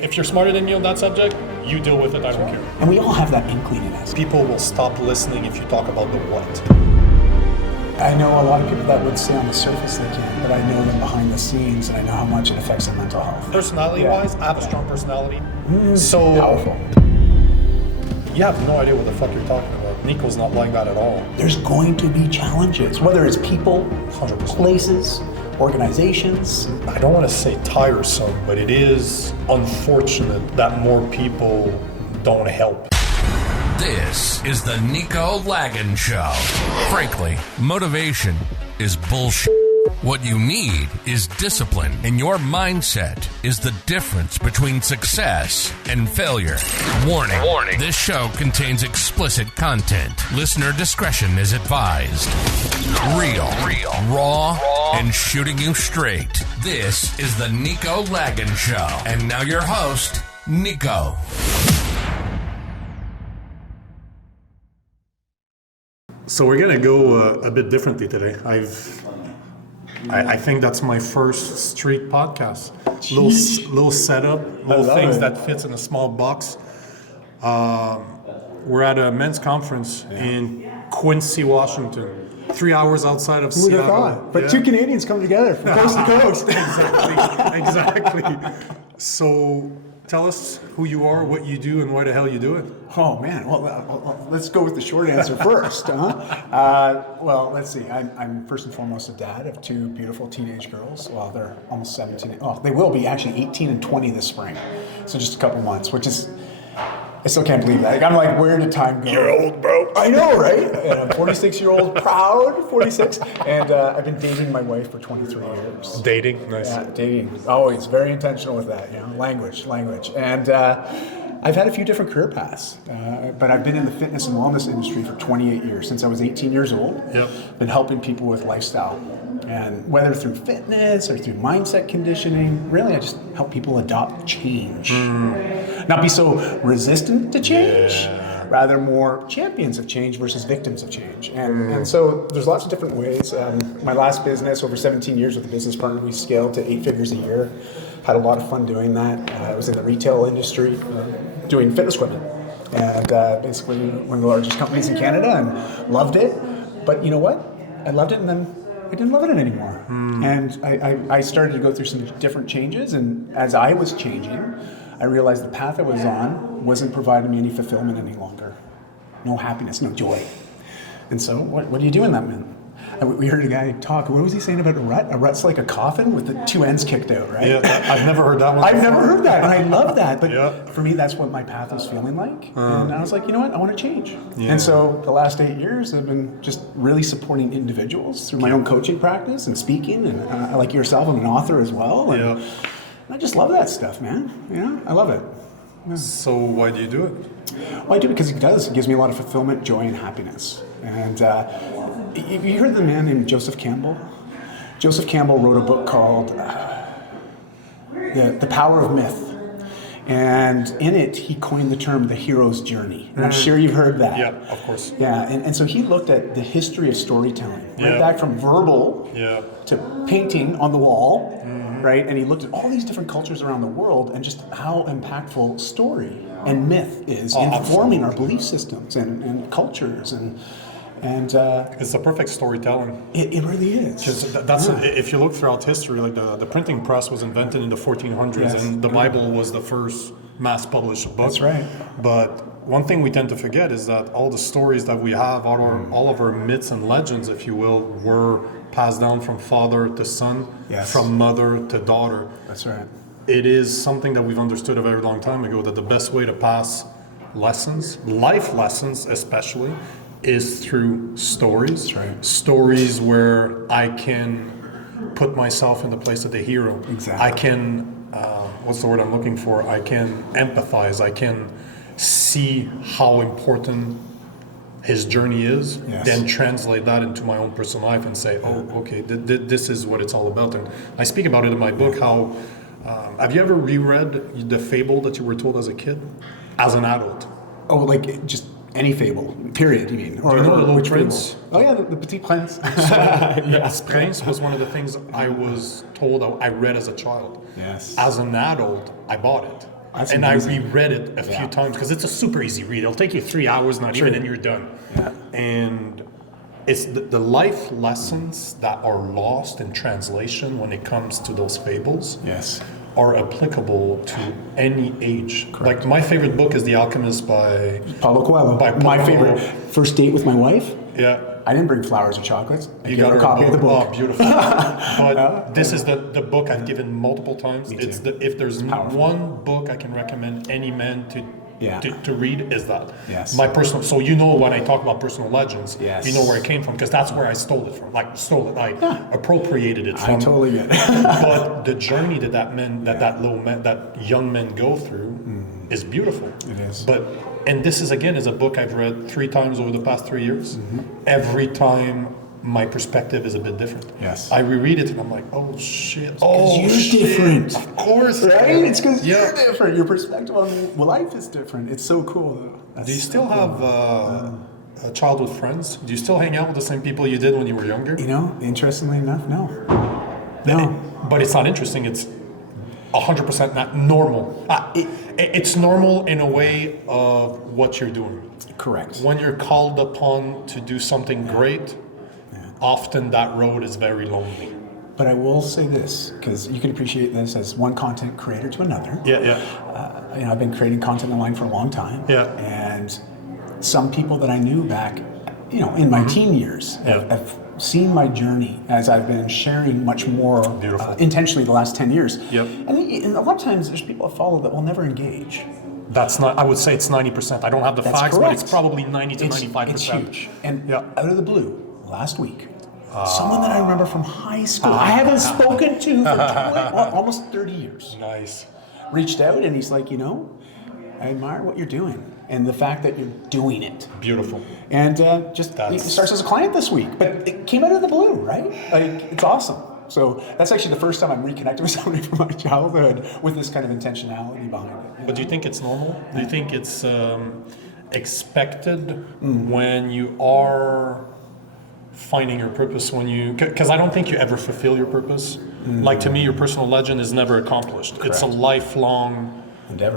If you're smarter than me on that subject, you deal with it, I don't care. And we all have that inkling in us. People will stop listening if you talk about the what. I know a lot of people that would say on the surface they can, but I know them behind the scenes, and I know how much it affects their mental health. Personality-wise, I have a strong personality. So powerful. You have no idea what the fuck you're talking about. Nico's not like that at all. There's going to be challenges, whether it's people, 100%. places, organizations. I don't want to say tiresome, but it is unfortunate that more people don't help. This is the Nico Lagan Show. Frankly, motivation is bullshit. What you need is discipline, and your mindset is the difference between success and failure. Warning. Warning. This show contains explicit content. Listener discretion is advised. Real, raw, and shooting you straight. This is the Nico Lagan Show. And now your host, Nico. So we're gonna go a bit differently today. I think that's my first street podcast. Little setup, little things that fits in a small box. We're at a men's conference in Quincy, Washington. 3 hours outside of Seattle. Who would have thought? But two Canadians come together from coast to coast. Exactly. So tell us who you are, what you do, and why the hell you do it. Oh man, well, let's go with the short answer first. Well, let's see. I'm first and foremost a dad of two beautiful teenage girls. Well, they're almost 17. Oh, they will be actually 18 and 20 this spring. So just a couple months, which is, I still can't believe that. I'm like, where did time go? You're old, bro. I know, right? And I'm 46-year-old, proud 46. And I've been dating my wife for 23 years. Dating, nice. Yeah, dating. Always very intentional with that, language. And I've had a few different career paths, but I've been in the fitness and wellness industry for 28 years, since I was 18 years old. Yep. Been helping people with lifestyle. And whether through fitness or through mindset conditioning, really I just help people adopt change. Not be so resistant to change, rather more champions of change versus victims of change. And so there's lots of different ways. My last business, over 17 years with a business partner, we scaled to 8 figures a year. Had a lot of fun doing that. I was in the retail industry doing fitness equipment. And basically one of the largest companies in Canada, and loved it. But you know what? I loved it, and then I didn't love it anymore. And I started to go through some different changes, and as I was changing, I realized the path I was on wasn't providing me any fulfillment any longer. No happiness, no joy. And so what do you do in that, man? We heard a guy talk. What was he saying about a rut? A rut's like a coffin with the two ends kicked out, right? Yeah, I've never heard that one. I've never heard that, and I love that. But for me, that's what my path was feeling like. And I was like, you know what? I want to change. Yeah. And so the last 8 years, I've been just really supporting individuals through my own coaching practice and speaking. And like yourself, I'm an author as well. And I just love that stuff, man. I love it. Yeah. So why do you do it? Well, I do it because it does. It gives me a lot of fulfillment, joy, and happiness. And have you heard of the man named Joseph Campbell? Joseph Campbell wrote a book called The Power of Myth. And in it, he coined the term the hero's journey. And I'm sure you've heard that. Yeah, of course. Yeah, and so he looked at the history of storytelling, right back from verbal to painting on the wall, right? And he looked at all these different cultures around the world and just how impactful story and myth is in forming our belief systems and cultures and it's the perfect storytelling. It really is. That's if you look throughout history, like the printing press was invented in the 1400s, and the Bible was the first mass-published book. That's right. But one thing we tend to forget is that all the stories that we have, all of our myths and legends, if you will, were passed down from father to son, from mother to daughter. That's right. It is something that we've understood a very long time ago, that the best way to pass lessons, life lessons especially, is through stories. That's right. Stories where I can put myself in the place of the hero. Exactly. I can, what's the word I'm looking for? I can empathize. I can see how important his journey is, then translate that into my own personal life and say, okay, this is what it's all about. And I speak about it in my book, how, have you ever reread the fable that you were told as a kid, as an adult? Oh, like just any fable, period, you mean? Or, do you know The Little Prince? Fable? Oh yeah, the Petit Prince. The Prince was one of the things I was told I read as a child. Yes. As an adult, I bought it. That's and amazing. I reread it a few times because it's a super easy read. It'll take you 3 hours, not even, and you're done. Yeah. And it's the life lessons that are lost in translation when it comes to those fables. Yes. Are applicable to any age. Correct. Like my favorite book is The Alchemist by Paulo Coelho. My favorite. First date with my wife. Yeah. I didn't bring flowers or chocolates. I You gave got her a copy of the book. Oh, beautiful. But this is the book I've given multiple times. It's if there's one book I can recommend any man to read, is that. Yes. My personal. So you know when I talk about personal legends, yes. you know where it came from because that's where I stole it from. I appropriated it from. I totally get it. But the journey that that young men go through is beautiful. It is. And this is a book I've read 3 times over the past 3 years. Every time my perspective is a bit different. Yes. I reread it and I'm like, oh shit. You're different. Of course. Right? It's because you're different. Your perspective on life is different. It's so cool. Do you still have childhood friends? Do you still hang out with the same people you did when you were younger? You know, interestingly enough, no. But it's not interesting. It's 100% not normal. It's normal in a way of what you're doing. Correct. When you're called upon to do something great, often that road is very lonely. But I will say this, because you can appreciate this as one content creator to another. I've been creating content online for a long time. And some people that I knew back, in my teen years have seen my journey as I've been sharing much more intentionally the last 10 years. And a lot of times there's people that follow that will never engage. That's not, I would say it's 90%. I don't have the facts, correct. but it's probably 90 to 95%. It's huge. And out of the blue, last week, someone that I remember from high school, I haven't spoken to for almost 30 years. Nice. Reached out and he's like, I admire what you're doing and the fact that you're doing it. Beautiful. And he starts as a client this week, but it came out of the blue, right? Like, it's awesome. So that's actually the first time I'm reconnecting with somebody from my childhood with this kind of intentionality behind it. But do you think it's normal? Do you think it's expected when you are finding your purpose, because I don't think you ever fulfill your purpose. Like, to me, your personal legend is never accomplished. Correct. It's a lifelong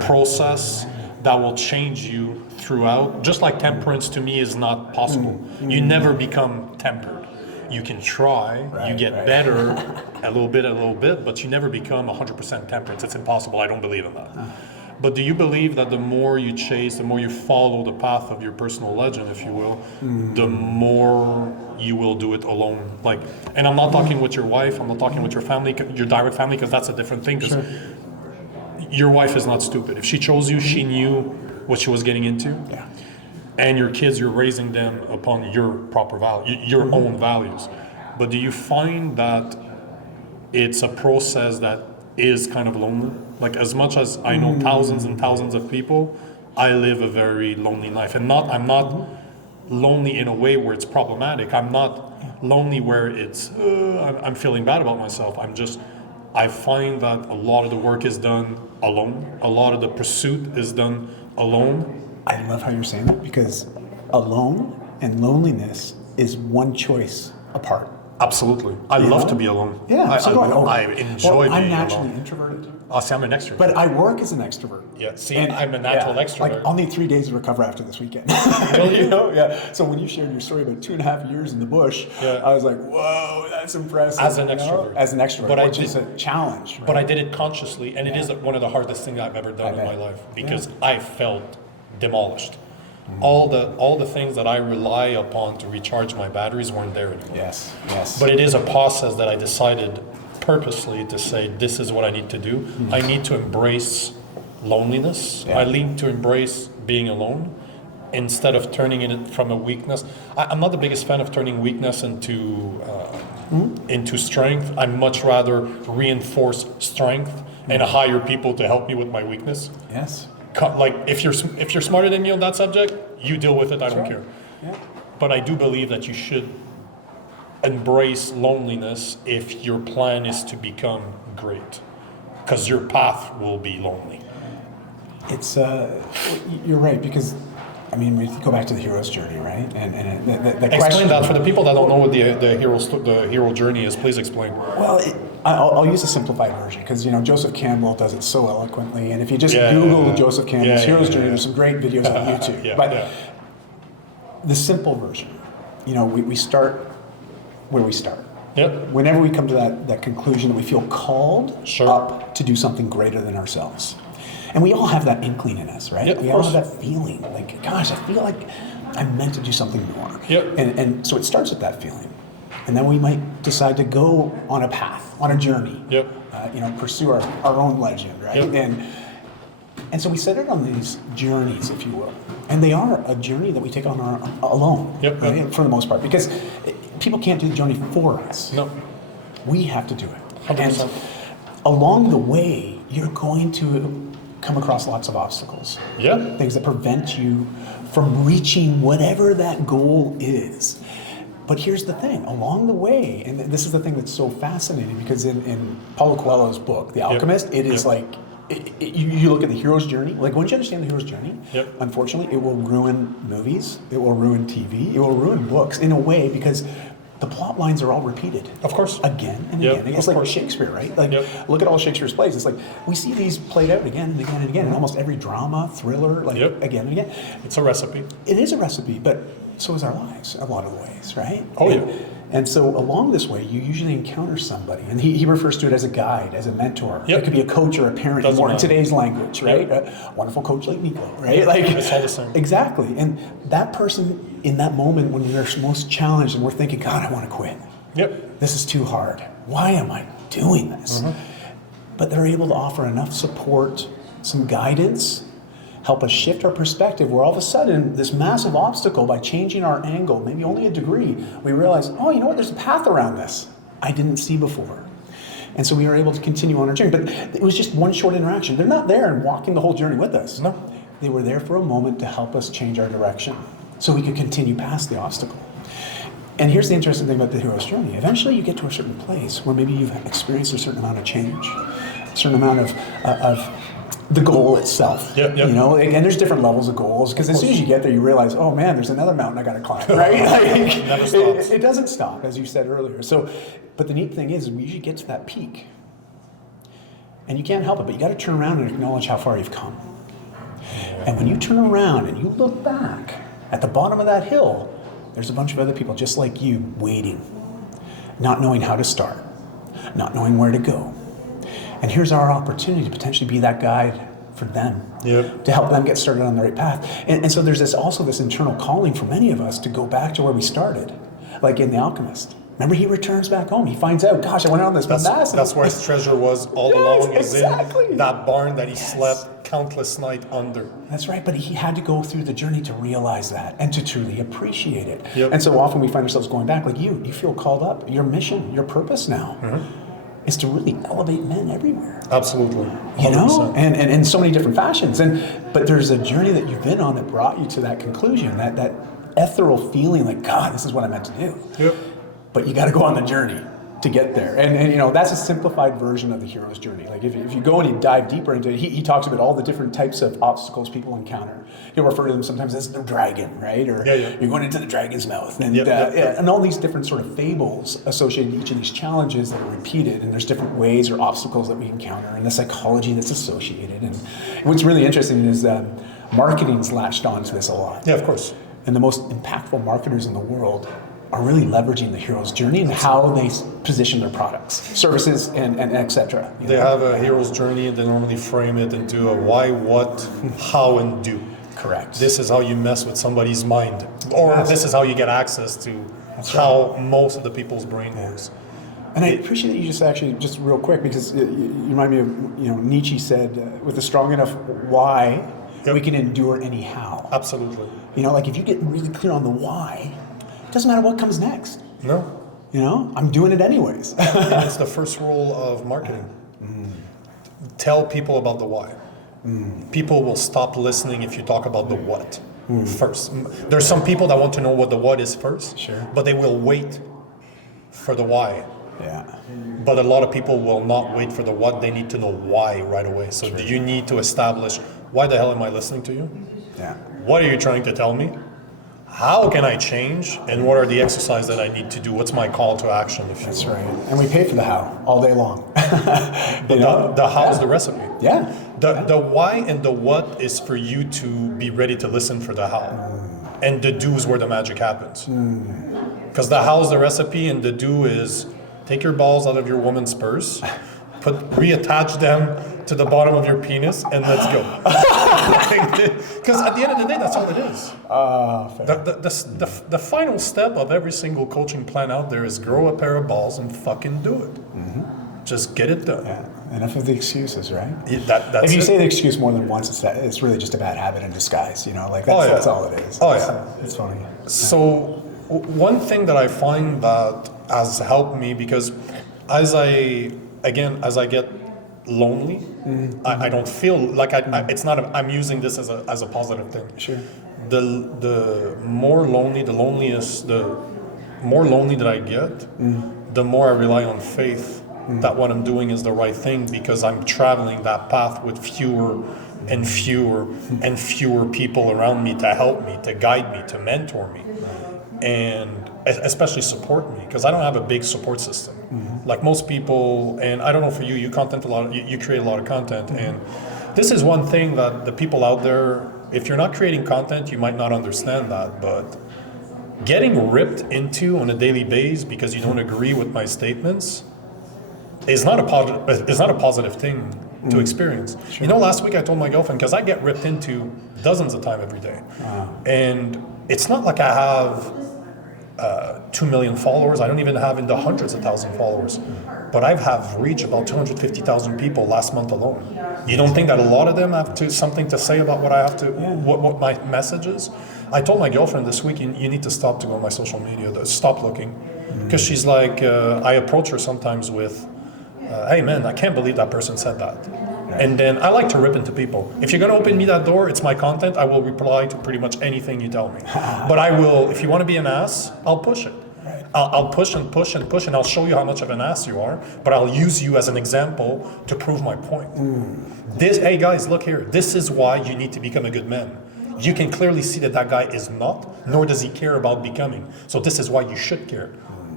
process that will change you throughout. Just like temperance to me is not possible. You never become tempered. You can try, you get better a little bit, but you never become 100% temperance. It's impossible. I don't believe in that. But do you believe that the more you chase, the more you follow the path of your personal legend, if you will, the more you will do it alone? Like, and I'm not talking with your wife, I'm not talking with your family, your direct family, because that's a different thing. Because your wife is not stupid. If she chose you, she knew what she was getting into. Yeah. And your kids, you're raising them upon your proper value, your own values. But do you find that it's a process that is kind of lonely? Like, as much as I know thousands and thousands of people, I live a very lonely life. And I'm not lonely in a way where it's problematic. I'm not lonely where it's, I'm feeling bad about myself. I find that a lot of the work is done alone. A lot of the pursuit is done alone. I love how you're saying that, because alone and loneliness is one choice apart. Absolutely. I love to be alone. Yeah, I enjoy being I'm naturally alone. introverted. See, I'm an extrovert. But I work as an extrovert. Yeah, see, I'm a natural extrovert. Like, I'll need 3 days to recover after this weekend. Really? So when you shared your story about 2.5 years in the bush, I was like, whoa, that's impressive. As an extrovert. As an extrovert, but which is a challenge. Right? But I did it consciously, and it is one of the hardest things I've ever done in my life, because I felt demolished. All the things that I rely upon to recharge my batteries weren't there anymore. Yes. But it is a process that I decided purposely to say, this is what I need to do. I need to embrace loneliness. I need to embrace being alone instead of turning it from a weakness. I'm not the biggest fan of turning weakness into strength. I'd much rather reinforce strength and hire people to help me with my weakness. Yes. Like, if you're smarter than me on that subject, you deal with it. I don't care. Yeah. But I do believe that you should embrace loneliness if your plan is to become great, because your path will be lonely. It's you're right, because I mean, we go back to the hero's journey, right? And the explain question, that for the people that don't know what the hero journey is. Please explain. Well, I'll use a simplified version because Joseph Campbell does it so eloquently, and if you just Google Joseph Campbell's Hero's Journey, there's some great videos on YouTube. The simple version, we start where we start. Yep. Whenever we come to that conclusion that we feel called up to do something greater than ourselves, and we all have that inkling in us, right? We all have that feeling, like, gosh, I feel like I'm meant to do something more. Yep. And so it starts with that feeling. And then we might decide to go on a path, on a journey. Yep. Pursue our own legend, right? Yep. And so we set it on these journeys, if you will. And they are a journey that we take on alone, right? For the most part, because people can't do the journey for us. No. We have to do it. 100%. And along the way, you're going to come across lots of obstacles. Yeah. Things that prevent you from reaching whatever that goal is. But here's the thing, along the way, and this is the thing that's so fascinating, because in Paulo Coelho's book, The Alchemist, it is like, you look at the hero's journey, like once you understand the hero's journey, unfortunately, it will ruin movies, it will ruin TV, it will ruin books in a way, because the plot lines are all repeated. Of course. Again and again. It's like Shakespeare, right? Like, look at all Shakespeare's plays. It's like, we see these played out again and again and again in almost every drama, thriller, like again and again. It's a recipe. It is a recipe, but so is our lives, a lot of ways, right? Oh, And so along this way, you usually encounter somebody, and he refers to it as a guide, as a mentor. It could be a coach or a parent, more in today's language, right? A wonderful coach like Nico, right? Like, it's all the same. Exactly. And that person, in that moment when we're most challenged and we're thinking, God, I want to quit. This is too hard. Why am I doing this? But they're able to offer enough support, some guidance, help us shift our perspective, where all of a sudden this massive obstacle, by changing our angle, maybe only a degree, we realize, oh, you know what, there's a path around this I didn't see before. And so we are able to continue on our journey. But it was just one short interaction. They're not there and walking the whole journey with us. No. They were there for a moment to help us change our direction so we could continue past the obstacle. And here's the interesting thing about the hero's journey. Eventually you get to a certain place where maybe you've experienced a certain amount of change, a certain amount of the goal itself. And there's different levels of goals, because as soon as you get there, you realize, oh man, there's another mountain I got to climb, right? Like, it never stops. It doesn't stop, as you said earlier. So, but the neat thing is, we usually get to that peak, and you can't help it, but you got to turn around and acknowledge how far you've come. And when you turn around and you look back at the bottom of that hill, there's a bunch of other people just like you waiting, not knowing how to start, not knowing where to go. And here's our opportunity to potentially be that guide for them, to help them get started on the right path. And so there's also this internal calling for many of us to go back to where we started, like in The Alchemist. Remember, he returns back home. He finds out, gosh, I went on this massive... That's where his treasure was all along. Exactly. In that barn that he slept countless nights under. That's right, but he had to go through the journey to realize that and to truly appreciate it. Yep. And so often we find ourselves going back, like you feel called up. Your mission, your purpose now is to really elevate men everywhere. Absolutely. 100%. You know, and in so many different fashions. But there's a journey that you've been on that brought you to that conclusion, that ethereal feeling like, God, this is what I meant to do. Yep. But you got to go on the journey to get there. And you know, that's a simplified version of the hero's journey. Like if you go and you dive deeper into it, he talks about all the different types of obstacles people encounter. He'll refer to them sometimes as the dragon, right? Or you're going into the dragon's mouth. And, and all these different sort of fables associated with each of these challenges that are repeated. And there's different ways or obstacles that we encounter and the psychology that's associated. And what's really interesting is marketing's latched onto this a lot. Yeah, of course. And the most impactful marketers in the world are really leveraging the hero's journey and how they position their products, services, and et cetera. They have a hero's journey and they normally frame it into a why, what, how, and do. Correct. This is how you mess with somebody's mind. Or this is how you get access to how most of the people's brain works. And I appreciate that you just real quick, because you remind me of, Nietzsche said, with a strong enough why, we can endure any how. Absolutely. Like if you get really clear on the why, it doesn't matter what comes next. No. I'm doing it anyways. And it's the first rule of marketing. Tell people about the why. People will stop listening if you talk about the what first. There's some people that want to know what the what is first, but they will wait for the why. Yeah. But a lot of people will not wait for the what. They need to know why right away. So do you need to establish, why the hell am I listening to you? Yeah. What are you trying to tell me? how can I change, and what are the exercises that I need to do? What's my call to action? If That's right. And we pay for the how all day long. The how is the recipe. Yeah. The why and the what is for you to be ready to listen for the how. And the do is where the magic happens. Because the how is the recipe, and the do is take your balls out of your woman's purse, reattach them to the bottom of your penis, and let's go. Because at the end of the day, that's all it is. The final step of every single coaching plan out there is grow a pair of balls and fucking do it. Just get it done. Yeah. Enough of the excuses, right? That's if you it. say the excuse more than once, it's really just a bad habit in disguise. That's all it is. It's funny. So one thing that I find that has helped me, because as I get lonely, I don't feel like it's not. I'm using this as a positive thing. Sure. The more lonely, the more lonely that I get, the more I rely on faith that what I'm doing is the right thing, because I'm traveling that path with fewer and fewer and fewer people around me to help me, to guide me, to mentor me, and especially support me, because I don't have a big support system like most people. And I don't know, for you content a lot. You create a lot of content, and this is one thing that the people out there, if you're not creating content, you might not understand that, but getting ripped into on a daily basis because you don't agree with my statements is not a positive thing to experience. Sure. Last week I told my girlfriend, because I get ripped into dozens of times every day. And it's not like I have 2 million followers. I don't even have in the hundreds of thousands followers, but I have reached about 250,000 people last month alone. You don't think that a lot of them have something to say about what I have to, what my message is? I told my girlfriend this week, you need to stop to go on my social media, stop looking. Because she's like, I approach her sometimes with, hey man, I can't believe that person said that. And then I like to rip into people. If you're going to open me that door, it's my content. I will reply to pretty much anything you tell me. But I will, if you want to be an ass, I'll push it. I'll push and push and push, and I'll show you how much of an ass you are, but I'll use you as an example to prove my point. Hey guys, look here. This is why you need to become a good man. You can clearly see that guy is not, nor does he care about becoming. So this is why you should care.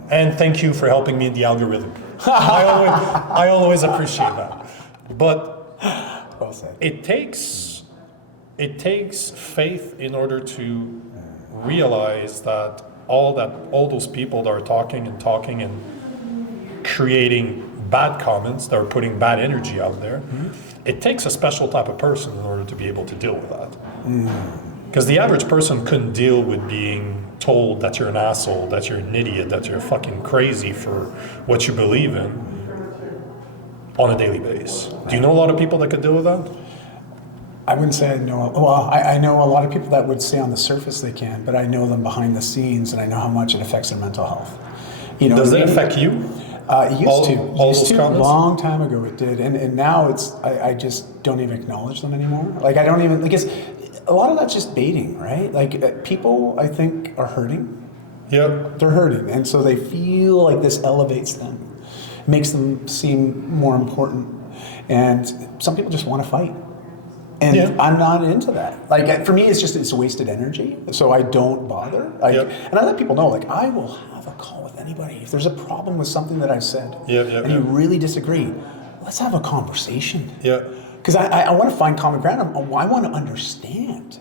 And thank you for helping me in the algorithm. I always appreciate that. But Well said. it takes faith in order to realize that all those people that are talking and creating bad comments, that are putting bad energy out there, it takes a special type of person in order to be able to deal with that. Because the average person couldn't deal with being told that you're an asshole, that you're an idiot, that you're fucking crazy for what you believe in on a daily basis. Do you know a lot of people that could deal with that? I wouldn't say I know. Well, I know a lot of people that would say on the surface they can, but I know them behind the scenes, and I know how much it affects their mental health. Does it affect you? It used to. All those comments? A long time ago it did, and now I just don't even acknowledge them anymore. Like I don't even, because a lot of that's just baiting, right? Like people, I think, are hurting. Yep. They're hurting, and so they feel like this elevates them, makes them seem more important, and some people just want to fight. And I'm not into that. Like for me, it's a wasted energy. So I don't bother. And I let people know, like I will have a call with anybody if there's a problem with something that I've said, and you really disagree. Let's have a conversation. Yeah. Because I want to find common ground. I want to understand.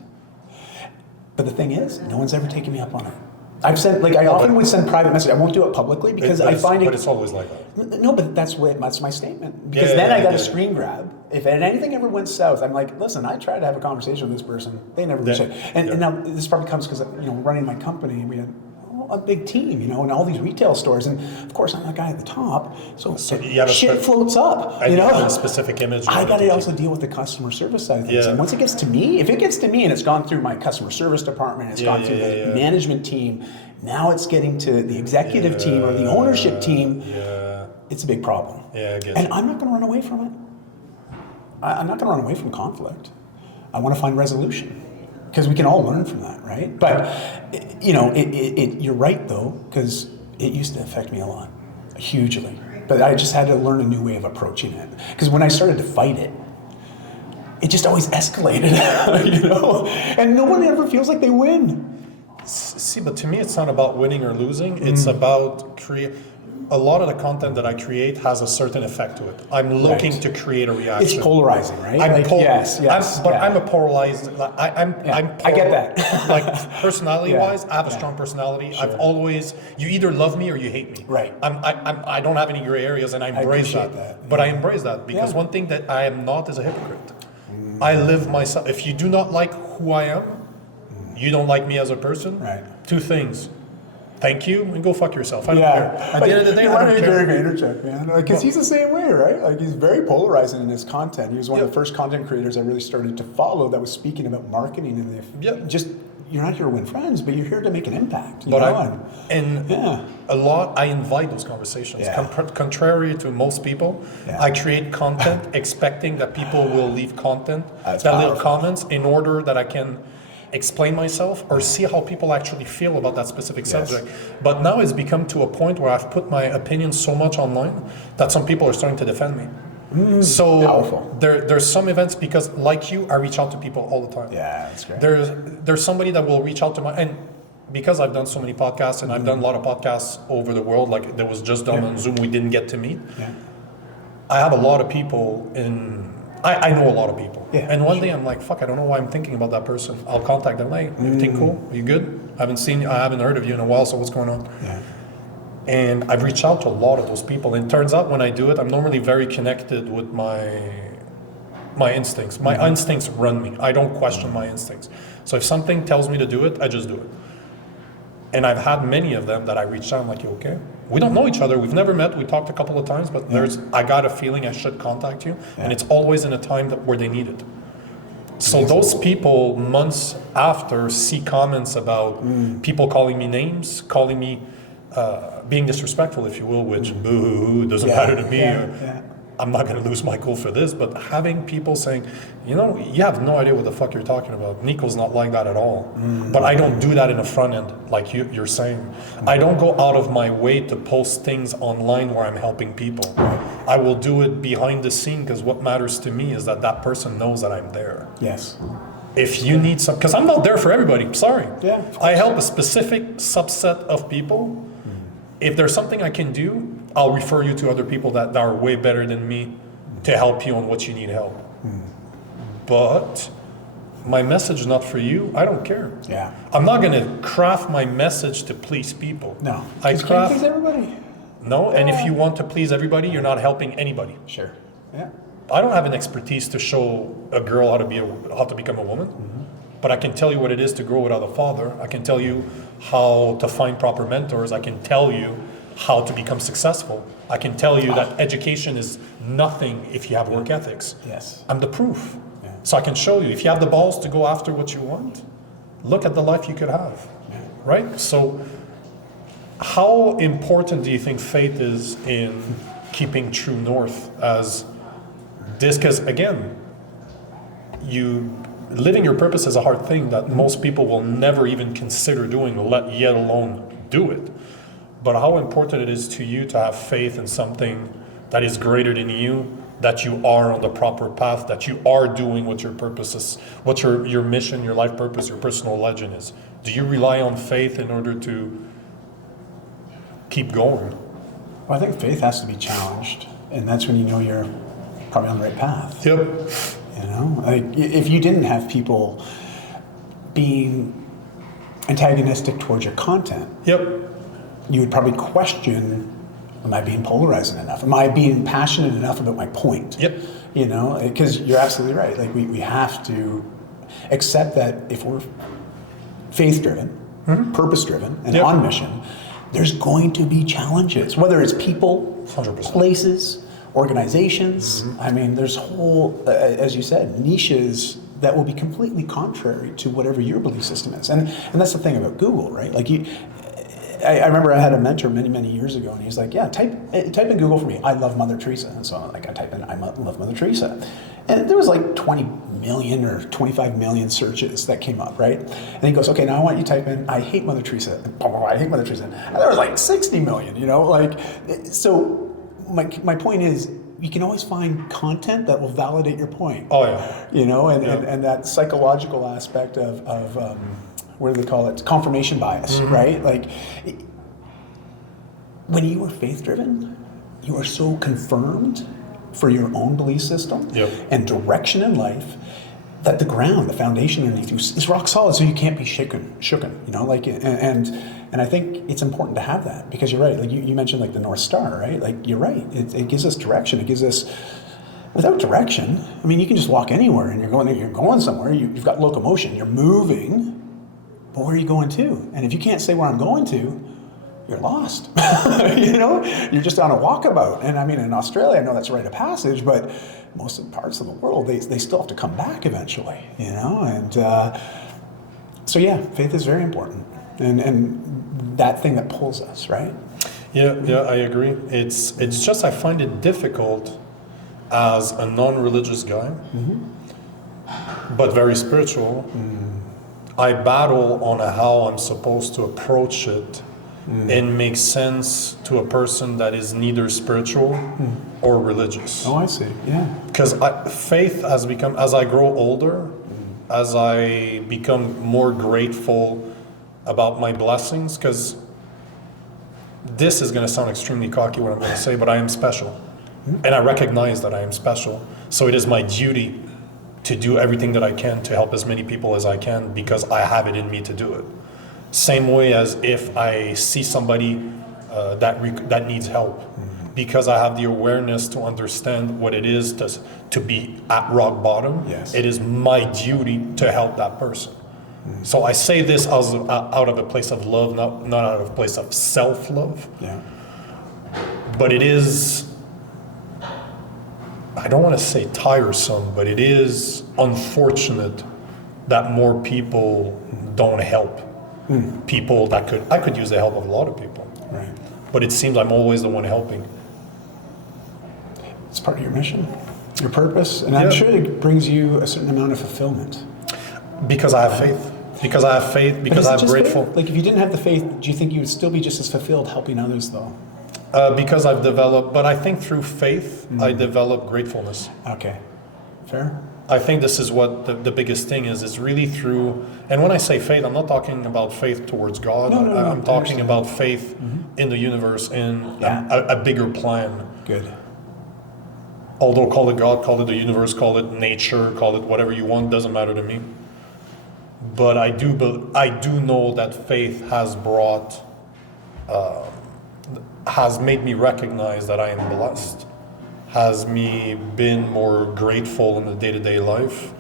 But the thing is, no one's ever taken me up on it. I've sent, I often would send private messages. I won't do it publicly because I find it. But it's always like that. No, but that's my statement. Because then I got a screen grab. If anything ever went south, I'm like, listen, I tried to have a conversation with this person. They never reached out. And now this probably comes because running my company, we had a big team, and all these retail stores, and of course I'm the guy at the top, so shit floats up. You have a specific image. I got to also deal with the customer service side of things, and once it gets to me, if it gets to me and it's gone through my customer service department, it's gone through the management team, now it's getting to the executive team or the ownership team. It's a big problem. And I'm not going to run away from it. I'm not going to run away from conflict. I want to find resolution. Because we can all learn from that, right? But, you're right, though, because it used to affect me a lot, hugely. But I just had to learn a new way of approaching it. Because when I started to fight it, it just always escalated, And no one ever feels like they win. See, but to me, it's not about winning or losing. It's about a lot of the content that I create has a certain effect to it. I'm looking to create a reaction. It's polarizing, right? I'm a polarized. I'm I get that. Like personality-wise, I have a strong personality. Sure. I've always, you either love me or you hate me. Right. I don't have any gray areas, and I embrace that. But I embrace that because one thing that I am not is a hypocrite. I live myself. If you do not like who I am, you don't like me as a person. Right. Two things. Thank you, and go fuck yourself. I don't care. At the end of the day, I don't care. Gary Vaynerchuk, man. Because he's the same way, right? Like he's very polarizing in his content. He was one of the first content creators I really started to follow that was speaking about marketing and just you're not here to win friends, but you're here to make an impact. A lot, I invite those conversations. Yeah. Contrary to most people, I create content expecting that people will leave content, little comments, in order that I can explain myself or see how people actually feel about that specific subject. But now it's become to a point where I've put my opinion so much online that some people are starting to defend me. So powerful. There's some events, because like you, I reach out to people all the time. Yeah, that's great. There's somebody that will reach out to and because I've done so many podcasts, and I've done a lot of podcasts over the world, like there was just done on Zoom, we didn't get to meet. I have a lot of people I know a lot of people. And one day I'm like, fuck, I don't know why I'm thinking about that person. I'll contact them. Hey, everything cool? Are you good? I haven't seen you. I haven't heard of you in a while, so what's going on? And I've reached out to a lot of those people. And it turns out when I do it, I'm normally very connected with my instincts. My instincts run me. I don't question my instincts. So if something tells me to do it, I just do it. And I've had many of them that I reached out, I'm like, you okay? We don't know each other. We've never met. We talked a couple of times, but I got a feeling I should contact you. And it's always in a time where they need it. So those people, months after, see comments about people calling me names, calling me, being disrespectful, if you will, which boo, doesn't matter to me. I'm not going to lose my cool for this, but having people saying, you have no idea what the fuck you're talking about. Nico's not like that at all. But I don't do that in the front end, like you're saying. I don't go out of my way to post things online where I'm helping people. I will do it behind the scene, because what matters to me is that that person knows that I'm there. Yes. If you need some, because I'm not there for everybody, sorry. Yeah. I help a specific subset of people. If there's something I can do, I'll refer you to other people that are way better than me to help you on what you need help. But my message is not for you. I don't care. Yeah. I'm not going to craft my message to please people. No. I can't please everybody. No, and if you want to please everybody, you're not helping anybody. Sure. Yeah. I don't have an expertise to show a girl how to become a woman. But I can tell you what it is to grow without a father. I can tell you how to find proper mentors. I can tell you how to become successful. I can tell you that education is nothing if you have work ethics. Yes. I'm the proof. So I can show you, if you have the balls to go after what you want, look at the life you could have, right? So how important do you think faith is in keeping true north as this? Because again, living your purpose is a hard thing that most people will never even consider doing, yet alone do it. But how important it is to you to have faith in something that is greater than you, that you are on the proper path, that you are doing what your purpose is, what your mission, your life purpose, your personal legend is. Do you rely on faith in order to keep going? Well, I think faith has to be challenged, and that's when you know you're probably on the right path. Yep. Like if you didn't have people being antagonistic towards your content, you would probably question, am I being polarizing enough? Am I being passionate enough about my point? Because you're absolutely right. Like we have to accept that if we're faith-driven, purpose-driven, and on mission, there's going to be challenges, whether it's people, 100%. Places, organizations. I mean, there's whole, as you said, niches that will be completely contrary to whatever your belief system is. And that's the thing about Google, right? Like I remember I had a mentor many years ago, and he's like, type in Google for me, I love Mother Teresa. And so I type in, I love Mother Teresa. And there was like 20 million or 25 million searches that came up, right? And he goes, okay, now I want you to type in, I hate Mother Teresa. I hate Mother Teresa. And there was like 60 million, so my point is, you can always find content that will validate your point. Oh yeah. And that psychological aspect of what do they call it? Confirmation bias, right? Like, when you are faith-driven, you are so confirmed for your own belief system and direction in life that the ground, the foundation underneath you is rock solid, so you can't be shooken, you know, like, and I think it's important to have that, because you're right, like you mentioned like the North Star, right? Like, you're right, it gives us direction, it gives us, without direction, I mean, you can just walk anywhere and you're going somewhere, you've got locomotion, you're moving, but where are you going to? And if you can't say where I'm going to, you're lost. You know, you're just on a walkabout. And I mean, in Australia, I know that's a rite of passage, but most of the parts of the world, they still have to come back eventually, you know? And so yeah, faith is very important. And that thing that pulls us, right? Yeah, I agree. It's just, I find it difficult as a non-religious guy, but very spiritual. I battle on how I'm supposed to approach it and make sense to a person that is neither spiritual or religious. Oh, I see. Yeah. Because faith has become, as I grow older, as I become more grateful about my blessings, because this is going to sound extremely cocky what I'm going to say, but I am special. And I recognize that I am special. So it is my duty to do everything that I can to help as many people as I can, because I have it in me to do it. Same way as if I see somebody that needs help, because I have the awareness to understand what it is to be at rock bottom. Yes. It is my duty to help that person. So I say this out of a place of love, not out of a place of self-love. Yeah. But it is, I don't want to say tiresome, but it is unfortunate that more people don't help people that I could use the help of a lot of people. Right. But it seems I'm always the one helping. It's part of your mission, your purpose, and I'm sure it brings you a certain amount of fulfillment. Because I have faith. Because I have faith, because I'm grateful. Faith? Like, if you didn't have the faith, do you think you would still be just as fulfilled helping others, though? Because I've developed, but I think through faith, I develop gratefulness. Okay. Fair. I think this is what the biggest thing is really through, and when I say faith, I'm not talking about faith towards God. No, I'm talking about faith in the universe, in a bigger plan. Good. Although call it God, call it the universe, call it nature, call it whatever you want, doesn't matter to me. But I do know that faith has brought, has made me recognize that I am blessed, has me been more grateful in the day-to-day life,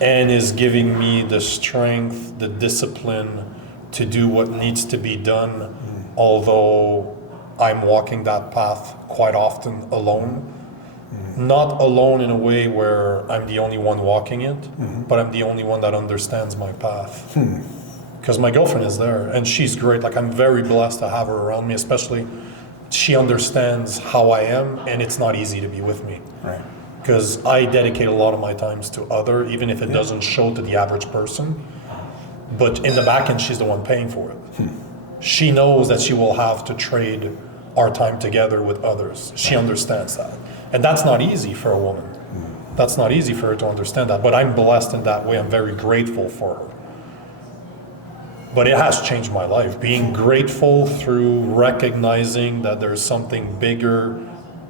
and is giving me the strength, the discipline to do what needs to be done, although I'm walking that path quite often alone. Not alone in a way where I'm the only one walking it, but I'm the only one that understands my path. Because my girlfriend is there, and she's great. Like, I'm very blessed to have her around me, especially she understands how I am, and it's not easy to be with me. Right. Because I dedicate a lot of my times to other, even if it doesn't show to the average person. But in the back end, she's the one paying for it. She knows that she will have to trade our time together with others. She understands that. And that's not easy for a woman. That's not easy for her to understand that. But I'm blessed in that way. I'm very grateful for her. But it has changed my life. Being grateful through recognizing that there's something bigger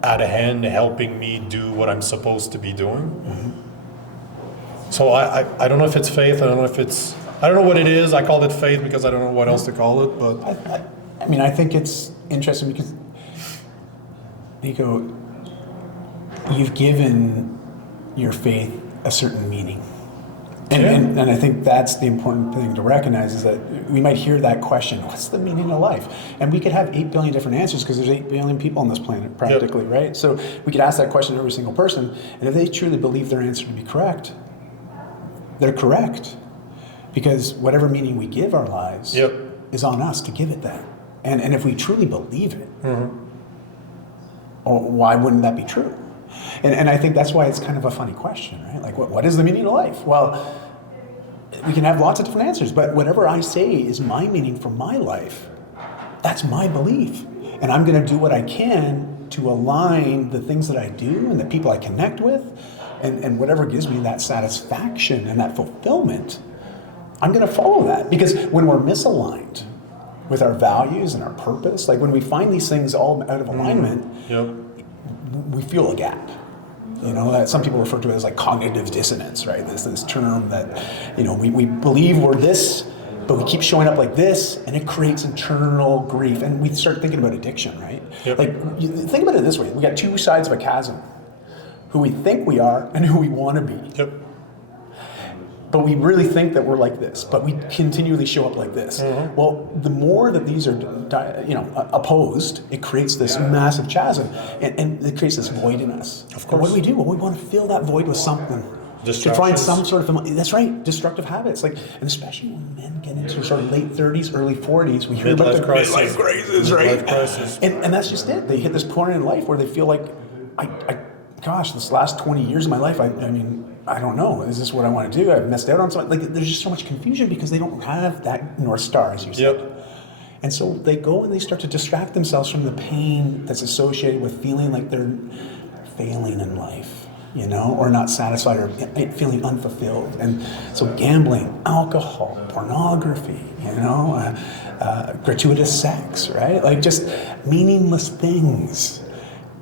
at hand helping me do what I'm supposed to be doing. So I don't know if it's faith. I don't know what it is. I called it faith because I don't know what else to call it. But I mean, I think it's interesting because, Nico, you've given your faith a certain meaning. And I think that's the important thing to recognize, is that we might hear that question, what's the meaning of life? And we could have 8 billion different answers, because there's 8 billion people on this planet practically, right? So we could ask that question to every single person, and if they truly believe their answer to be correct, they're correct. Because whatever meaning we give our lives is on us to give it that. And if we truly believe it, why wouldn't that be true? And I think that's why it's kind of a funny question, right? Like, what is the meaning of life? Well, we can have lots of different answers, but whatever I say is my meaning for my life, that's my belief. And I'm going to do what I can to align the things that I do and the people I connect with, and whatever gives me that satisfaction and that fulfillment I'm going to follow that. Because when we're misaligned with our values and our purpose, like when we find these things all out of alignment, we feel a gap. You know, that some people refer to it as like cognitive dissonance, right? This term that, you know, we believe we're this, but we keep showing up like this, and it creates internal grief. And we start thinking about addiction, right? Like, think about it this way. We got two sides of a chasm. Who we think we are and who we want to be. But we really think that we're like this, but we continually show up like this. Well, the more that these are, opposed, it creates this massive chasm, and it creates this void in us. Of course. And what do we do? Well, we want to fill that void with something. To find some sort of, that's right, destructive habits. Like, and especially when men get into sort of late 30s, early 40s, we hear about the midlife crisis, right? And that's just it. They hit this point in life where they feel like, gosh, this last 20 years of my life, I mean, I don't know. Is this what I want to do? I've missed out on something. Like, there's just so much confusion because they don't have that North Star, as you said. And so they go and they start to distract themselves from the pain that's associated with feeling like they're failing in life, you know, or not satisfied or feeling unfulfilled. And so gambling, alcohol, pornography, you know, gratuitous sex, right? Like just meaningless things.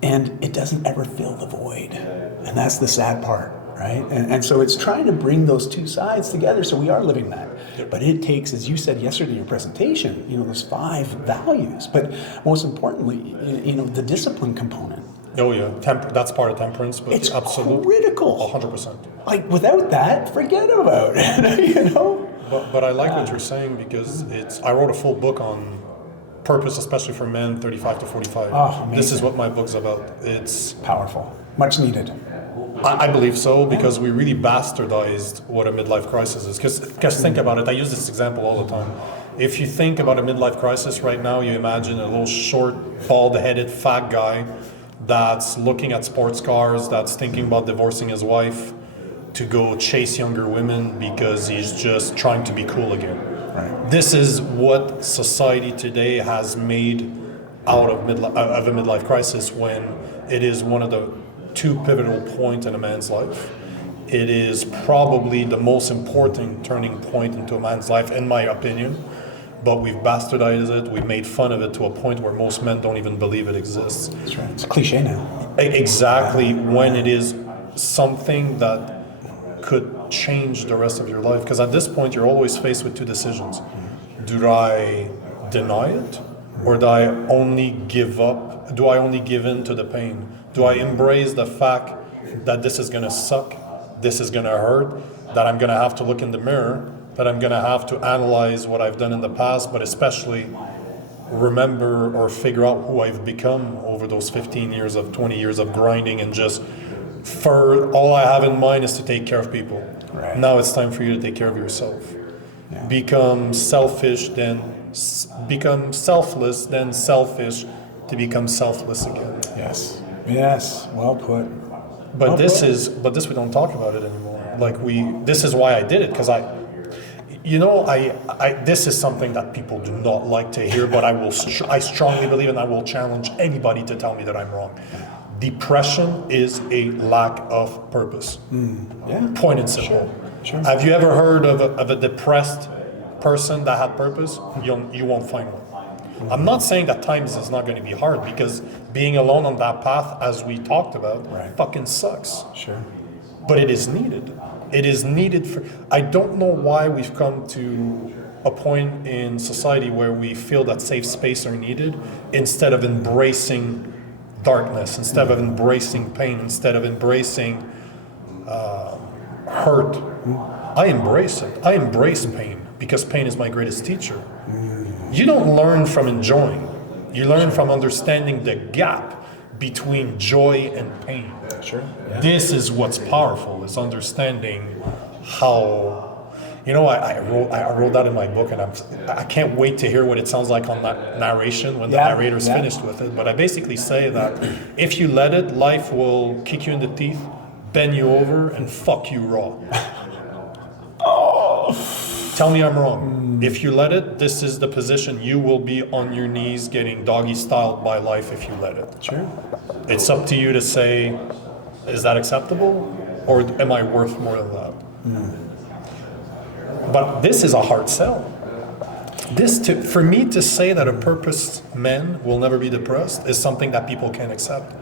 And it doesn't ever fill the void. And that's the sad part, right? And so it's trying to bring those two sides together so we are living that. But it takes, as you said yesterday in your presentation, you know, those 5 values. But most importantly, you know, the discipline component. Oh yeah, that's part of temperance, but it's absolutely critical. 100%. Like without that, forget about it, you know? But I like what you're saying because I wrote a full book on purpose, especially for men 35 to 45. Oh, this is what my book's about. It's powerful, much needed. I believe so because we really bastardized what a midlife crisis is. Because think about it, I use this example all the time. If you think about a midlife crisis right now, you imagine a little short, bald-headed, fat guy that's looking at sports cars, that's thinking about divorcing his wife to go chase younger women because he's just trying to be cool again. Right. This is what society today has made out of a midlife crisis when it is one of the 2 pivotal points in a man's life. It is probably the most important turning point into a man's life, in my opinion. But we've bastardized it, we've made fun of it to a point where most men don't even believe it exists. That's right. It's a cliche now. Exactly, when it is something that could change the rest of your life. Because at this point, you're always faced with 2 decisions. Do I deny it? Or do I only give up? Do I only give in to the pain? Do I embrace the fact that this is going to suck, this is going to hurt, that I'm going to have to look in the mirror, that I'm going to have to analyze what I've done in the past, but especially remember or figure out who I've become over those 15 years of 20 years of grinding and just for all I have in mind is to take care of people. Right. Now it's time for you to take care of yourself. Yeah. Become selfish, then become selfless, then selfish to become selfless again. Yes, well put. But this we don't talk about it anymore. Like this is why I did it, because I this is something that people do not like to hear, but I strongly believe, and I will challenge anybody to tell me that I'm wrong. Depression is a lack of purpose. Point and simple. Sure. Have you ever heard of a depressed person that had purpose? You won't find one. I'm not saying that times is not going to be hard, because being alone on that path, as we talked about, fucking sucks. Sure. But it is needed. It is needed for. I don't know why we've come to a point in society where we feel that safe space are needed instead of embracing darkness, instead of embracing pain, instead of embracing hurt. I embrace it. I embrace pain because pain is my greatest teacher. You don't learn from enjoying. You learn from understanding the gap between joy and pain. Sure. Yeah. This is what's powerful, is understanding how, I wrote that in my book, and I can't wait to hear what it sounds like on that narration when the narrator's finished with it. But I basically say that if you let it, life will kick you in the teeth, bend you over, and fuck you raw. Tell me I'm wrong. If you let it, this is the position. You will be on your knees getting doggy styled by life if you let it. Sure. It's up to you to say, is that acceptable? Or am I worth more than that? But this is a hard sell. For me to say that a purposed man will never be depressed is something that people can't accept,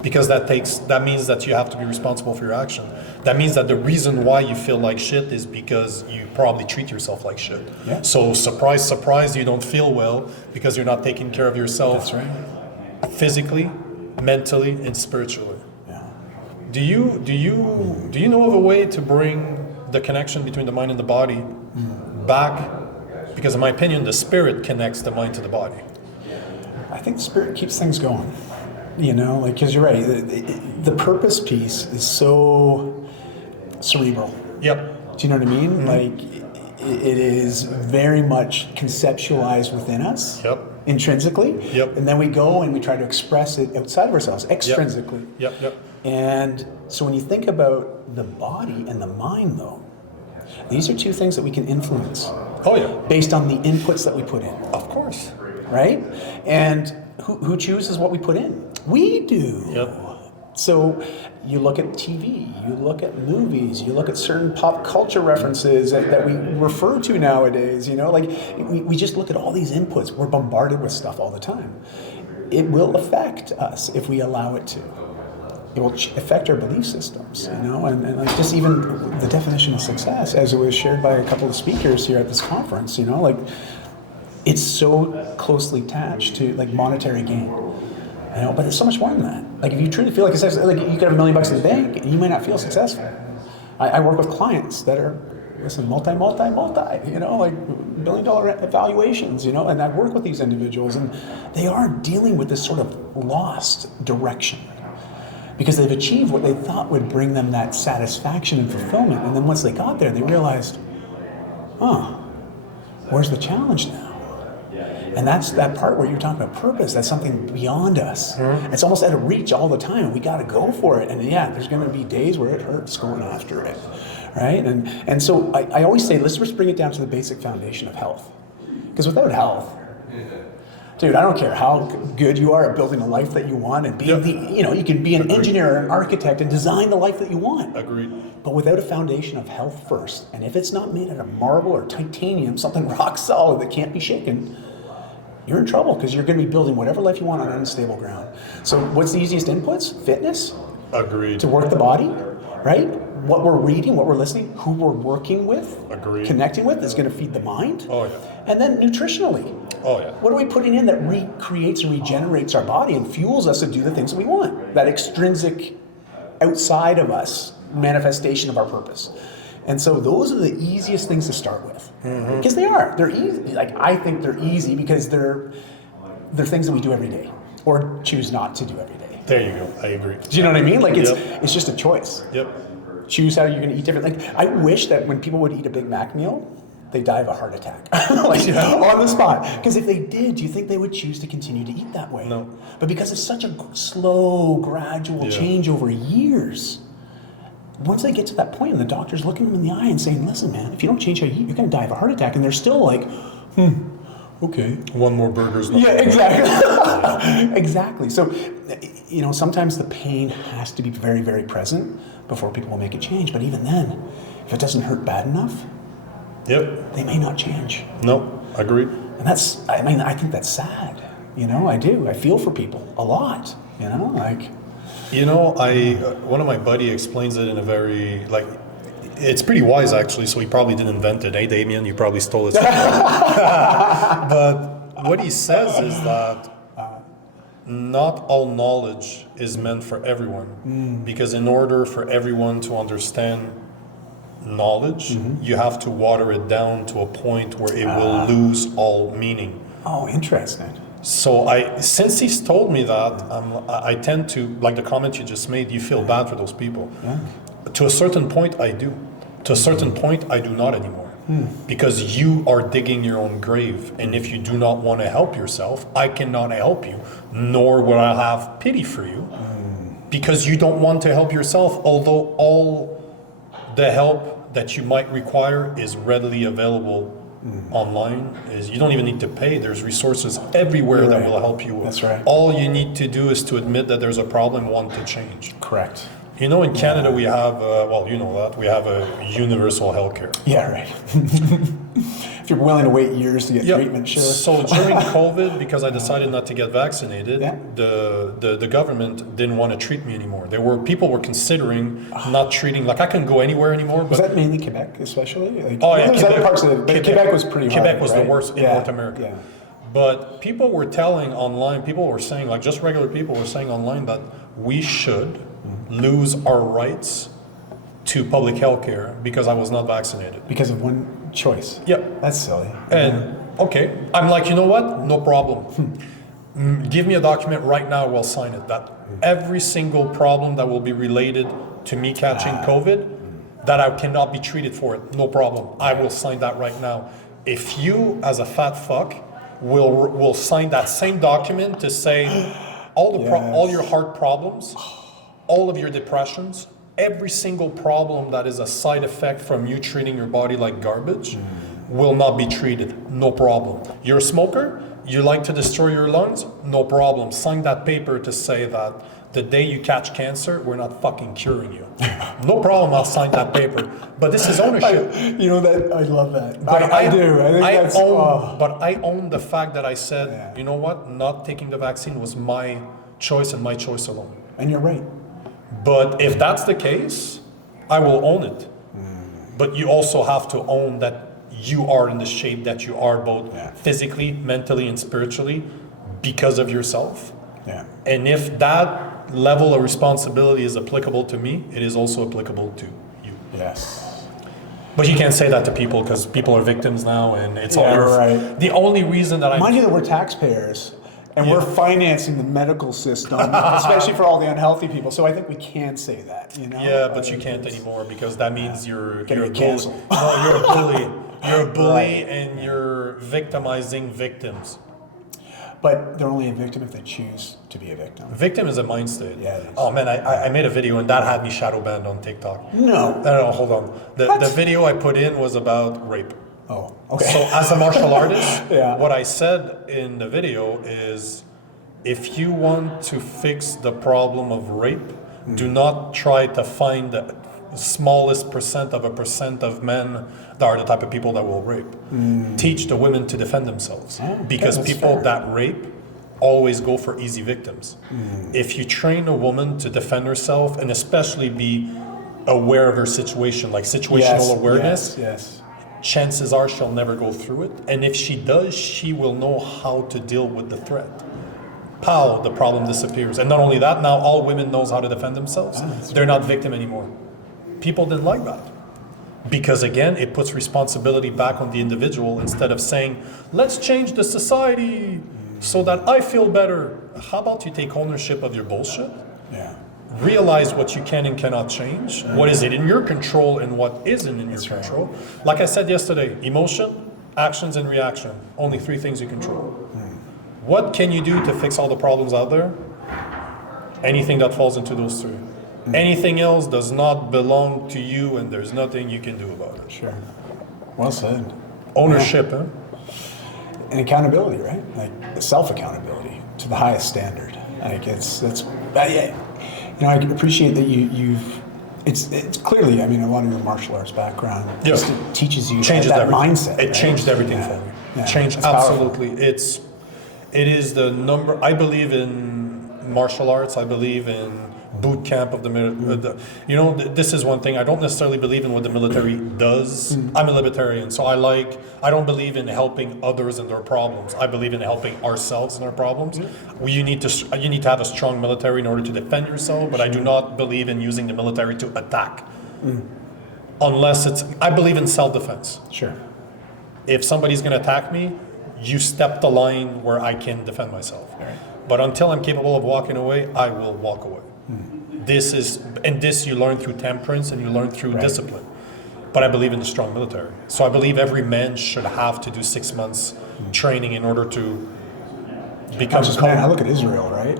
because that means that you have to be responsible for your action. That means that the reason why you feel like shit is because you probably treat yourself like shit. Yeah. So surprise, surprise, you don't feel well because you're not taking care of yourself. That's right. Physically, mentally, and spiritually. Yeah. Do you know of a way to bring the connection between the mind and the body back? Because in my opinion, the spirit connects the mind to the body. I think the spirit keeps things going. You know, like, because you're right, the purpose piece is so cerebral. Yep. Do you know what I mean? Like, it is very much conceptualized within us. Yep. Intrinsically. Yep. And then we go and we try to express it outside of ourselves, extrinsically. Yep. And so when you think about the body and the mind, though, these are two things that we can influence. Oh yeah. Based on the inputs that we put in. Of course. Right? And who chooses what we put in? We do. Yep. So you look at TV, you look at movies, you look at certain pop culture references that we refer to nowadays, you know, like we just look at all these inputs. We're bombarded with stuff all the time. It will affect us if we allow it to. It will affect our belief systems, you know, and like just even the definition of success, as it was shared by a couple of speakers here at this conference, you know, like it's so closely attached to like monetary gain, you know, but it's so much more than that. Like if you truly feel like success, like you could have $1 million in the bank and you might not feel successful. I work with clients that are, multi, you know, like $1 billion valuations, you know, and I work with these individuals and they are dealing with this sort of lost direction. Because they've achieved what they thought would bring them that satisfaction and fulfillment. And then once they got there, they realized, where's the challenge now? And that's that part where you're talking about purpose. That's something beyond us. Mm-hmm. It's almost out of reach all the time. We got to go for it. And yeah, there's going to be days where it hurts going after it, right? And so I always say, let's just bring it down to the basic foundation of health. Because without health, dude, I don't care how good you are at building a life that you want and being you can be an engineer or an architect and design the life that you want. Agreed. But without a foundation of health first, and if it's not made out of marble or titanium, something rock solid that can't be shaken, you're in trouble because you're going to be building whatever life you want on unstable ground. So what's the easiest inputs? Fitness. Agreed. To work the body, right? What we're reading, what we're listening, who we're working with, Agreed. Connecting with is going to feed the mind. Oh, yeah. And then nutritionally. Oh, yeah. What are we putting in that recreates and regenerates our body and fuels us to do the things that we want? That extrinsic, outside of us, manifestation of our purpose. And so those are the easiest things to start with. Mm-hmm. Because they're easy. Like, I think they're easy because they're things that we do every day or choose not to do every day. There you go. I agree. Do you know what I mean? Like, it's just a choice. Yep. Choose how you're going to eat different. Like, I wish that when people would eat a Big Mac meal, they die of a heart attack, like on the spot. Because if they did, do you think they would choose to continue to eat that way? No. But because it's such a slow, gradual change over years, once they get to that point and the doctor's looking them in the eye and saying, listen, man, if you don't change how you eat, you're going to die of a heart attack. And they're still like, okay. One more burger's not. Yeah, exactly. Exactly. So, you know, sometimes the pain has to be very, very present before people will make a change. But even then, if it doesn't hurt bad enough, they may not change. No, agreed. And I think that's sad. You know, I do. I feel for people a lot. You know, like. You know, one of my buddy explains it in a very, like, it's pretty wise actually, so he probably didn't invent it. Hey, Damien, you probably stole it. But what he says is that not all knowledge is meant for everyone. Because in order for everyone to understand knowledge, you have to water it down to a point where it will lose all meaning. Oh, interesting. So since he's told me that, I tend to, like the comment you just made, you feel bad for those people. Yeah. To a certain point, I do. To a certain point, I do not anymore. Because you are digging your own grave. And if you do not want to help yourself, I cannot help you, nor will I have pity for you. Because you don't want to help yourself, although all the help that you might require is readily available online. You don't even need to pay. There's resources everywhere that will help you. That's right. All you need to do is to admit that there's a problem, want to change. Correct. You know, in Canada, we have, well, you know that, we have a universal healthcare. Yeah, right. If you're willing to wait years to get treatment, sure. So during COVID, because I decided not to get vaccinated, Yeah. the government didn't want to treat me anymore. People were considering not treating, like I couldn't go anywhere anymore. Was But that mainly Quebec, especially? Like, oh yeah, there's other parts of it, but Quebec was pretty hard. Quebec was right? the worst in North America. Yeah. But people were telling online, people were saying, like just regular people were saying online that we should lose our rights to public health care because I was not vaccinated. Because of one choice. Yep. That's silly. And okay, I'm like, you know what? No problem. Give me a document right now, we'll sign it. That every single problem that will be related to me catching COVID, that I cannot be treated for it, no problem. I will sign that right now. If you, as a fat fuck, will sign that same document to say all your heart problems, all of your depressions, every single problem that is a side effect from you treating your body like garbage will not be treated, no problem. You're a smoker, you like to destroy your lungs, no problem. Sign that paper to say that the day you catch cancer, we're not fucking curing you. No problem, I'll sign that paper. But this is ownership. You know that, I love that. But I do. I think that's... But I own the fact that I said, you know what, not taking the vaccine was my choice and my choice alone. And you're right. But if that's the case, I will own it. But you also have to own that you are in the shape that you are, both physically, mentally, and spiritually, because of yourself. Yeah. And if that level of responsibility is applicable to me, it is also applicable to you. Yes. But you can't say that to people because people are victims now, and it's all right. The only reason that Mind you that we're taxpayers. And we're financing the medical system, especially for all the unhealthy people. So I think we can say that, you know? Yeah, but you can't anymore because that means you're a bully. Canceled. No, you're a bully. You're a bully and you're victimizing victims. But they're only a victim if they choose to be a victim. Victim is a mind state. Yeah, it is. Oh man, I made a video and that had me shadow banned on TikTok. No. No, hold on. The video I put in was about rape. Oh, okay. So as a martial artist, Yeah. what I said in the video is, if you want to fix the problem of rape, do not try to find the smallest percent of men that are the type of people that will rape. Teach the women to defend themselves. Because people fair. that rape always go for easy victims. If you train a woman to defend herself and especially be aware of her situation, like situational awareness, Yes. chances are she'll never go through it. And if she does, she will know how to deal with the threat. Pow, the problem disappears. And not only that, now all women knows how to defend themselves. They're not victim anymore. People didn't like that. Because again, it puts responsibility back on the individual instead of saying, let's change the society so that I feel better. How about you take ownership of your bullshit? Yeah. Realize what you can and cannot change, what is it in your control and what isn't in your control. Like I said yesterday, emotion, actions, and reaction, only 3 things you control. What can you do to fix all the problems out there? Anything that falls into those 3. Anything else does not belong to you and there's nothing you can do about it. Sure. Well said. Ownership, huh? And accountability, right? Like self-accountability to the highest standard. Like I appreciate that you've. It's clearly, I mean, a lot of your martial arts background just teaches you Changes that everything. mindset. It right? changed everything for me. Yeah. Changed It's powerful. absolutely. It is the number. I believe in martial arts. I believe in boot camp of the military. This is one thing. I don't necessarily believe in what the military does. I'm a libertarian, so I don't believe in helping others in their problems. I believe in helping ourselves in our problems. You need to have a strong military in order to defend yourself, but I do not believe in using the military to attack. Unless I believe in self-defense. Sure. If somebody's going to attack me, you step the line where I can defend myself. Right. But until I'm capable of walking away, I will walk away. This you learn through temperance and you learn through discipline. But I believe in the strong military. So I believe every man should have to do 6 months training in order to become. Man, I look at Israel, right?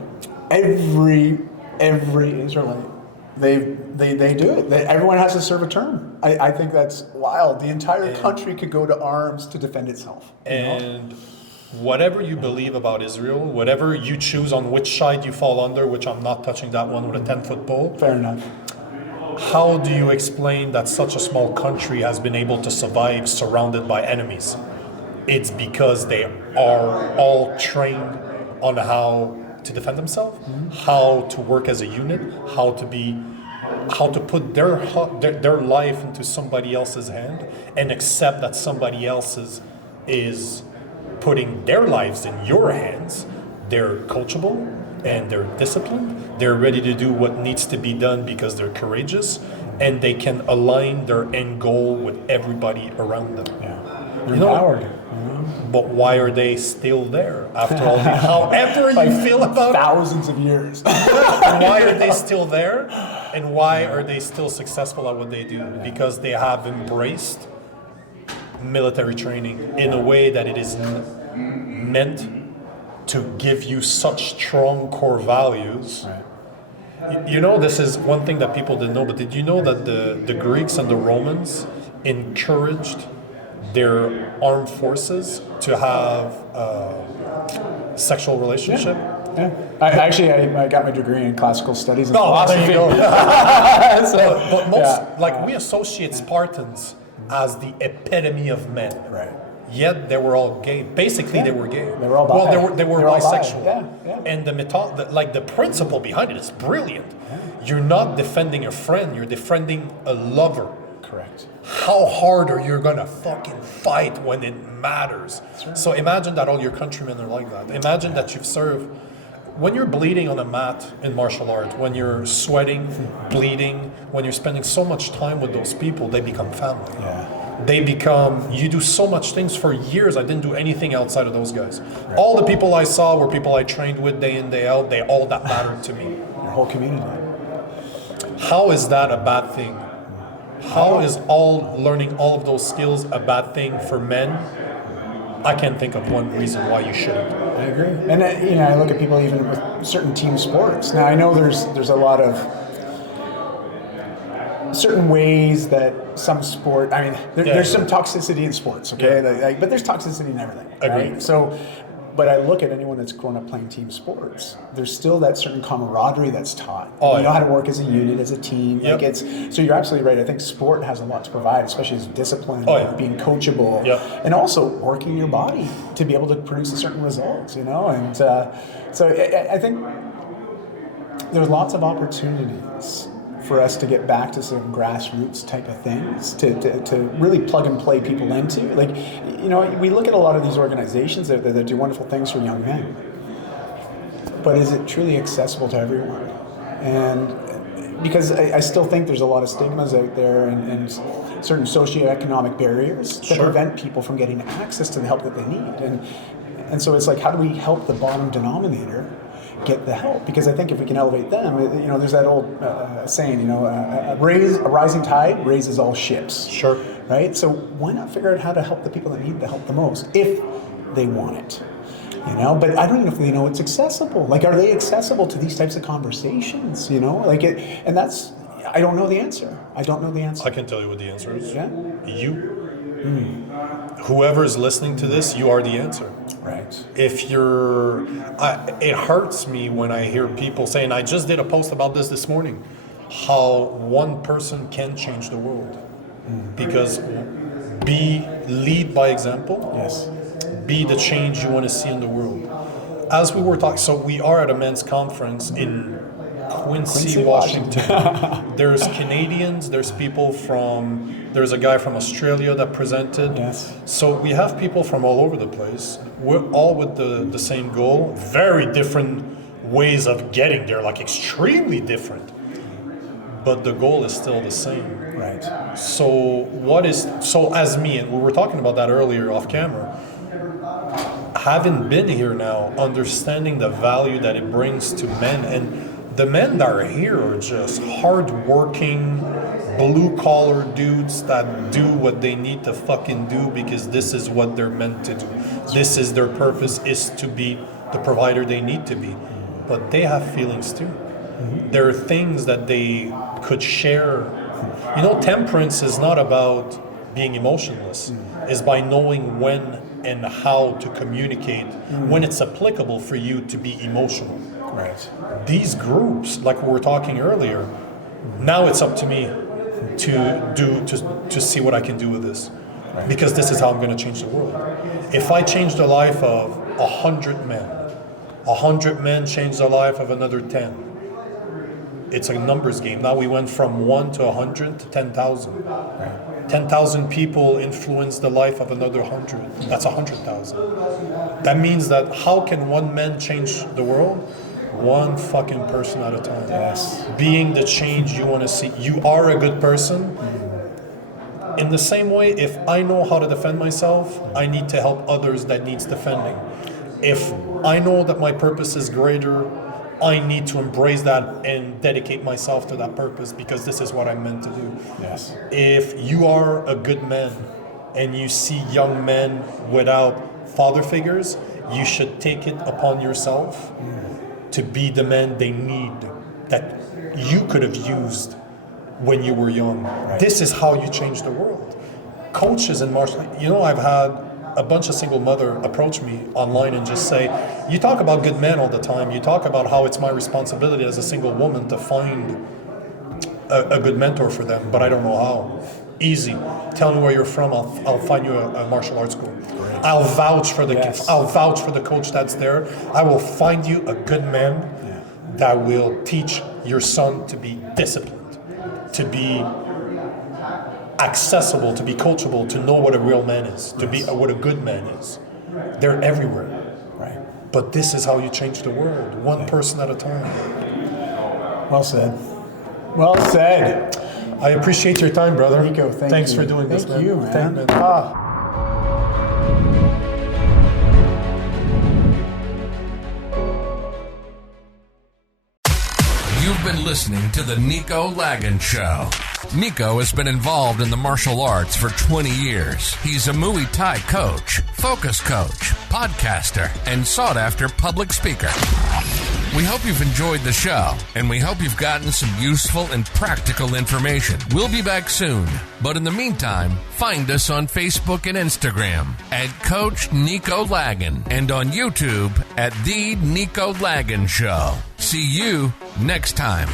Every Israelite, they do it. Everyone has to serve a term. I think that's wild. The entire country could go to arms to defend itself. And whatever you believe about Israel, whatever you choose on which side you fall under, which I'm not touching that one with a 10-foot pole. Fair enough. how do you explain that such a small country has been able to survive surrounded by enemies? It's because they are all trained on how to defend themselves, how to work as a unit, how to put their life into somebody else's hand, and accept that somebody else is putting their lives in your hands. They're coachable and they're disciplined. They're ready to do what needs to be done because they're courageous, and they can align their end goal with everybody around them. Yeah. Empowered. But why are they still there after all? However you feel about thousands of years. Why are they still there, and why are they still successful at what they do? Because they have embraced military training in a way that it is meant to give you such strong core values. Right. You know, this is one thing that people didn't know, but did you know that the Greeks and the Romans encouraged their armed forces to have sexual relationship? Yeah. I got my degree in classical studies and philosophy. There you go. But most, we associate Spartans as the epitome of men. Right. Yet they were all gay. Basically, they were gay. They were all bi. Well, they were bisexual. Yeah. And the principle behind it is brilliant. Yeah. You're not defending a friend. You're defending a lover. Correct. How hard are you gonna fucking fight when it matters? Right. So imagine that all your countrymen are like that. Imagine that you've served. When you're bleeding on a mat in martial arts, when you're sweating, bleeding, when you're spending so much time with those people, they become family. Yeah. You do so much things for years. I didn't do anything outside of those guys. Right. All the people I saw were people I trained with day in, day out. They all that mattered to me. Your whole community. How is that a bad thing? How is learning all of those skills a bad thing for men? I can't think of one reason why you shouldn't. I agree. And I look at people even with certain team sports. Now I know there's a lot of certain ways that some sport. I mean, there's some toxicity in sports, okay? Yeah. But there's toxicity in everything. Agreed. Right? So, but I look at anyone that's grown up playing team sports. There's still that certain camaraderie that's taught. You know how to work as a unit, as a team. Yep. So you're absolutely right. I think sport has a lot to provide, especially as discipline, being coachable, and also working your body to be able to produce a certain results. And so I think there's lots of opportunities for us to get back to some grassroots type of things, to really plug and play people into. We look at a lot of these organizations that do wonderful things for young men, but is it truly accessible to everyone? And because I still think there's a lot of stigmas out there and certain socioeconomic barriers that prevent people from getting access to the help that they need. And so it's like, how do we help the bottom denominator get the help? Because I think if we can elevate them, there's that old saying, a rising tide raises all ships. Sure. Right? So why not figure out how to help the people that need the help the most, if they want it? But I don't even know if they know it's accessible. Are they accessible to these types of conversations? And that's, I don't know the answer. I can tell you what the answer is. Yeah. You. Whoever's listening to this, you are the answer. Right. If it hurts me when I hear people saying, I just did a post about this morning, how one person can change the world. Because lead by example. Yes. Be the change you want to see in the world. As we were talking, so we are at a men's conference in Quincy, Washington. There's Canadians, there's a guy from Australia that presented. Yes. So we have people from all over the place. We're all with the same goal. Very different ways of getting there, extremely different. But the goal is still the same. Right. So as me, and we were talking about that earlier off camera, having been here now, understanding the value that it brings to men, and the men that are here are just hard-working, blue-collar dudes that do what they need to fucking do because this is what they're meant to do. This is their purpose, is to be the provider they need to be. But they have feelings too. There are things that they could share. Temperance is not about being emotionless. It's by knowing when and how to communicate when it's applicable for you to be emotional. Right. These groups, like we were talking earlier, Now it's up to me to see what I can do with this, because this is how I'm going to change the world. If I change the life of 100 men, 100 men change the life of another 10. It's a numbers game. Now we went from 1 to 100 to 10,000. 10,000 people influence the life of another 100. That's 100,000. That means that how can one man change the world? One fucking person at a time. Yes. Being the change you want to see. You are a good person. In the same way, if I know how to defend myself, I need to help others that needs defending. If I know that my purpose is greater, I need to embrace that and dedicate myself to that purpose, because this is what I'm meant to do. Yes. If you are a good man and you see young men without father figures, you should take it upon yourself to be the man they need, that you could have used when you were young. Right. This is how you change the world. Coaches and martial, I've had a bunch of single mother approach me online and just say, you talk about good men all the time. You talk about how it's my responsibility as a single woman to find a good mentor for them, but I don't know how. Easy. Tell me where you're from. I'll find you a martial arts school. Great. I'll vouch for the coach that's there. I will find you a good man that will teach your son to be disciplined, to be accessible, to be coachable, to know what a real man is, to be what a good man is. They're everywhere. Right. But this is how you change the world, one person at a time. Well said. Well said. I appreciate your time, brother. Nico, thanks you. for doing this, man. Thank you, man. Thank you, man. You've been listening to the Nico Lagan Show. Nico has been involved in the martial arts for 20 years. He's a Muay Thai coach, focus coach, podcaster, and sought-after public speaker. We hope you've enjoyed the show, and we hope you've gotten some useful and practical information. We'll be back soon, but in the meantime, find us on Facebook and Instagram at Coach Nico Lagan and on YouTube at The Nico Lagan Show. See you next time.